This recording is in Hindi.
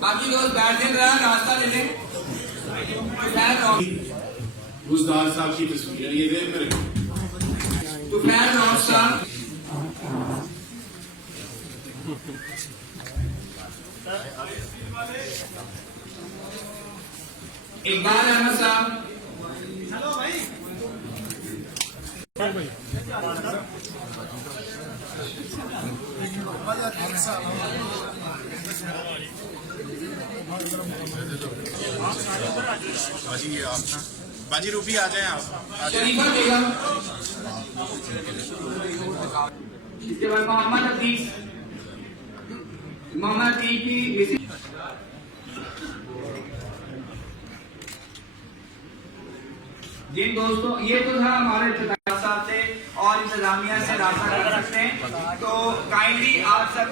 बाकी लोग बैठ दिन रहा रास्ता मिले। गुजदार साहब की तस्वीर ये देख मेरे तुफैल रॉक साहब, इकबाल अहमद साहब, बाजी ये आप ना बाजी रूपी आ जाए आप शरीफा बेगम, इसके बाद मोहम्मद अतीक की जिन दोस्तों ये तो था हमारे साहब से और इंतजामिया से रास्ता कर सकते हैं, तो काइंडली आप सब